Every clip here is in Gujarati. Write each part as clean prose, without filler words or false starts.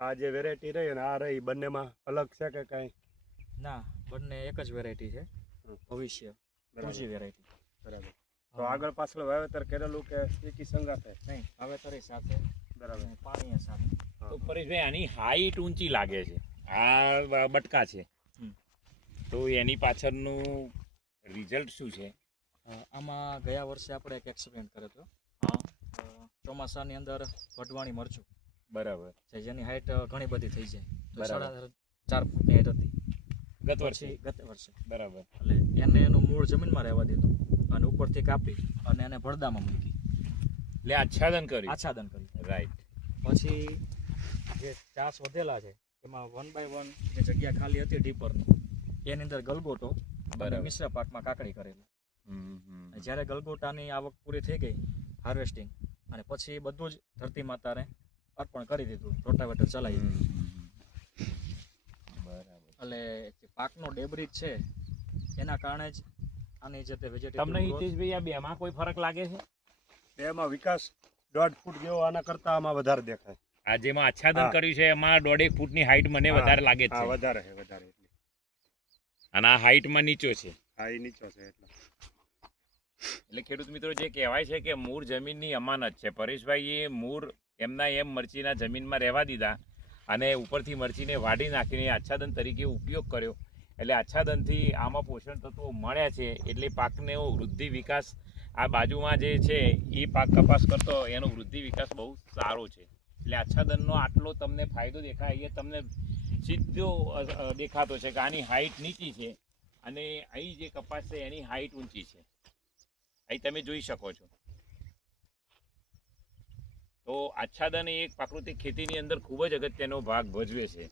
આ જે વેરાયટી રહી અને આ રહી બંનેમાં અલગ છે કે કાંઈ? ના, બંને એક જ વેરાયટી છે. ભવિષ્ય ટુજી વેરાયટી. બરાબર. તો આગળ પાછળ વાવેતર કરેલું કે એકી સંગાથે? નહીં, વાવેતર સાથે બરાબર. પાણી સાથે. તો પરેશભાઈ આની હાઈટ ઊંચી લાગે છે, આ બટકા છે, તો એની પાછળનું રિઝલ્ટ શું છે? આમાં ગયા વર્ષે આપણે એક એક્સપેરિમેન્ટ કર્યો હતો. ચોમાસાની અંદર વઢવાણી મરચું, બરાબર, છે જેની હાઈટ ઘણી બધી થઈ જાય. બરાબર. 4 ફૂટની હાઈટ હતી ગત વર્ષે. ગત વર્ષે. બરાબર. એટલે એને એનું મૂળ જમીનમાં રહેવા દીધું અને ઉપરથી કાપી અને એને ભરદામાં મૂકી, એટલે આચ્છાદન કર્યું. આચ્છાદન કરી. રાઈટ. પછી જે ચાસ વધેલા છે એમાં 1 by 1 જે જગ્યા ખાલી હતી ડીપરની એની અંદર ગલગોટો અને મિશ્ર પાકમાં કાકડી કરેલી. જ્યારે ગલગોટાની આવક પૂરી થઈ ગઈ હાર્વેસ્ટિંગ, અને પછી બધું જ ધરતી માતાને અર્પણ કરી દીધું, રોટાવેટર ચલાવી દીધું. બરાબર. એટલે જે પાકનો ડેબ્રિજ છે એના કારણે જ આની જે તે વેજીટેબલ તમને હિતેશભાઈ આ બેમાં કોઈ ફરક લાગે છે? એમાં વિકાસ 1.5 ફૂટ જેવો આના કરતા આમાં વધારે દેખાય. આ જેમાં આચ્છાદન કર્યું છે એમાં 1.5 ફૂટની હાઈટ મને વધારે લાગે છે. હા, વધારે છે, વધારે. અને આ હાઈટમાં નીચો છે. હા, એ નીચો છે એટલે ખેડૂત મિત્રો જે કહેવાય છે કે મૂળ જમીનની અમાનત છે, પરેશભાઈએ મૂળ એમના એમ મરચીના જમીનમાં રહેવા દીધા અને ઉપરથી મરચીને વાઢી નાખીને આચ્છાદન તરીકે ઉપયોગ કર્યો. એટલે આચ્છાદનથી આમાં પોષણ તત્વો મળ્યા છે, એટલે પાકનો વૃદ્ધિ વિકાસ આ બાજુમાં જે છે એ પાક કપાસ કરતો એનો વૃદ્ધિ વિકાસ બહુ સારો છે. એટલે આચ્છાદનનો આટલો તમને ફાયદો દેખાય એ તમને સીધો દેખાતો છે કે આની હાઈટ નીચી છે અને અહીં જે કપાસ છે એની હાઈટ ઊંચી છે, અહીં તમે જોઈ શકો છો. તો આચ્છાદન એ એક પ્રાકૃતિક ખેતીની અંદર ખૂબ જ અગત્યનો ભાગ ભજવે છે.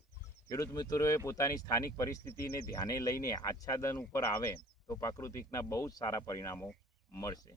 ખેડૂત મિત્રોએ પોતાની સ્થાનિક પરિસ્થિતિને ધ્યાને લઈને આચ્છાદન ઉપર આવે તો પ્રાકૃતિકના બહુ જ સારા પરિણામો મળશે.